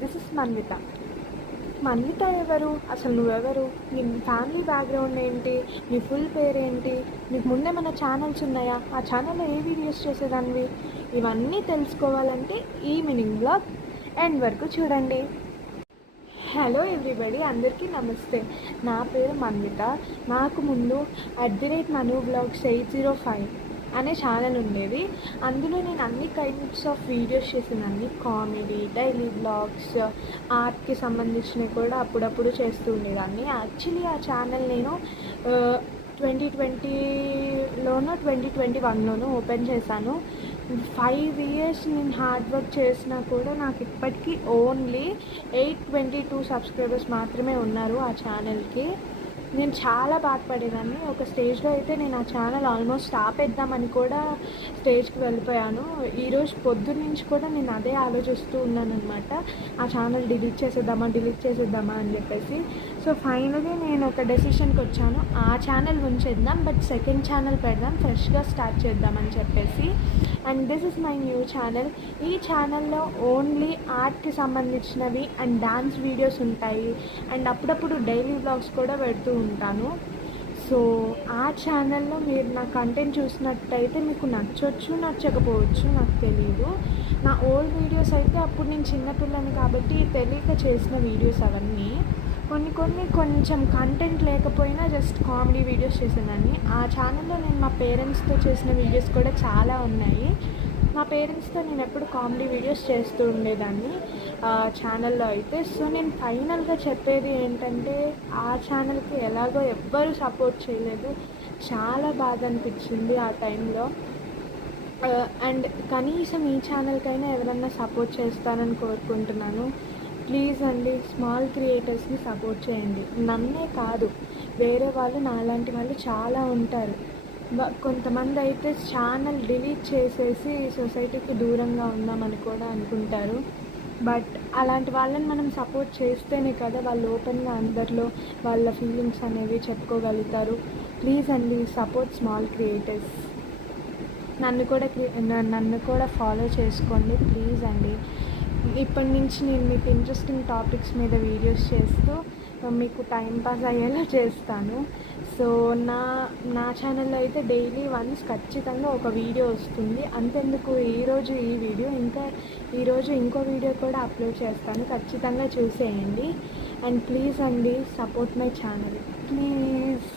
This is Manvitha. Manvitha ఎవరు? అసలు నువ్వెవరు? నీ ఫ్యామిలీ బ్యాక్గ్రౌండ్ ఏంటి? నీ ఫుల్ పేరేంటి? నీకు ముందే మన ఛానల్స్ ఉన్నాయా? ఆ ఛానల్లో ఏ వీడియోస్ చేసేదానివి? ఇవన్నీ తెలుసుకోవాలంటే ఈ మినింగ్ బ్లాగ్ ఎండ్ వరకు చూడండి. హలో ఎవ్రీబడి, అందరికీ నమస్తే. నా పేరు మన్విత. నాకు ముందు @manu vlogs 805 అనే ఛానల్ ఉండేది. అందులో నేను అన్ని కైండ్స్ ఆఫ్ వీడియోస్ చేసేదాన్ని. కామెడీ, డైలీ వ్లాగ్స్, ఆర్ట్కి సంబంధించినవి కూడా అప్పుడప్పుడు చేస్తూ ఉండేదాన్ని. యాక్చువల్లీ ఆ ఛానల్ నేను 2020లోనో 2021లోనో ఓపెన్ చేశాను. 5 years నేను హార్డ్ వర్క్ చేసినా కూడా నాకు ఇప్పటికీ ఓన్లీ 822 సబ్స్క్రైబర్స్ మాత్రమే ఉన్నారు ఆ ఛానల్కి. నేను చాలా బాధపడేదాన్ని. ఒక స్టేజ్లో అయితే నేను ఆ ఛానల్ ఆల్మోస్ట్ ఆపేద్దామని కూడా స్టేజ్కి వెళ్ళిపోయాను. ఈరోజు పొద్దున్న నుంచి కూడా నేను అదే ఆలోచిస్తూ ఉన్నాను అనమాట. ఆ ఛానల్ డిలీట్ చేసేద్దామా అని చెప్పేసి. సో ఫైనలీ నేను ఒక డెసిషన్కి వచ్చాను. ఆ ఛానల్ ఉంచేద్దాం, బట్ సెకండ్ ఛానల్ పెడదాం, ఫ్రెష్గా స్టార్ట్ చేద్దామని చెప్పేసి. And this is my new channel. ఈ ఛానల్లో ఓన్లీ ఆర్ట్కి సంబంధించినవి అండ్ డాన్స్ వీడియోస్ ఉంటాయి. అండ్ అప్పుడప్పుడు డైలీ వ్లాగ్స్ కూడా పెడుతూ ఉంటాను. సో ఆ ఛానల్లో మీరు నా కంటెంట్ చూసినట్టయితే మీకు నచ్చవచ్చు, నచ్చకపోవచ్చు, నాకు తెలియదు. నా ఓల్డ్ వీడియోస్ అయితే అప్పుడు నేను చిన్నపిల్లని కాబట్టి తెలియక చేసిన వీడియోస్ అవన్నీ. కొన్ని కొంచెం కంటెంట్ లేకపోయినా జస్ట్ కామెడీ వీడియోస్ చేసేదాన్ని. ఆ ఛానల్లో నేను మా పేరెంట్స్తో చేసిన వీడియోస్ కూడా చాలా ఉన్నాయి. మా పేరెంట్స్తో నేను ఎప్పుడు కామెడీ వీడియోస్ చేస్తూ ఉండేదాన్ని ఛానల్లో అయితే. సో నేను ఫైనల్గా చెప్పేది ఏంటంటే, ఆ ఛానల్కి ఎలాగో ఎవ్వరూ సపోర్ట్ చేయలేదు. చాలా బాధ అనిపించింది ఆ టైంలో. అండ్ కనీసం ఈ ఛానల్కైనా ఎవరన్నా సపోర్ట్ చేస్తారని కోరుకుంటున్నాను. ప్లీజ్ అండి, స్మాల్ క్రియేటర్స్ని సపోర్ట్ చేయండి. నన్నే కాదు, వేరే వాళ్ళు, నాలాంటి వాళ్ళు చాలా ఉంటారు. కొంతమంది అయితే ఛానల్ డిలీట్ చేసేసి సొసైటీకి దూరంగా ఉందామని కూడా అనుకుంటారు. బట్ అలాంటి వాళ్ళని మనం సపోర్ట్ చేస్తేనే కదా వాళ్ళు ఓపెన్గా అందరిలో వాళ్ళ ఫీలింగ్స్ అనేవి చెప్పుకోగలుగుతారు. ప్లీజ్ అండి, సపోర్ట్ స్మాల్ క్రియేటర్స్. నన్ను కూడా ఫాలో చేసుకోండి ప్లీజ్ అండి. ఇప్పటి నుంచి నేను మీకు ఇంట్రెస్టింగ్ టాపిక్స్ మీద వీడియోస్ చేస్తూ మీకు టైం పాస్ అయ్యేలా చేస్తాను. సో నా ఛానల్లో అయితే డైలీ వన్స్ ఖచ్చితంగా ఒక వీడియో వస్తుంది. అంతెందుకు, ఈరోజు ఈ వీడియో, ఇంకా ఈరోజు ఇంకో వీడియో కూడా అప్లోడ్ చేస్తాను. ఖచ్చితంగా చూసేయండి. అండ్ ప్లీజ్ అండి, సపోర్ట్ మై ఛానల్ ప్లీజ్.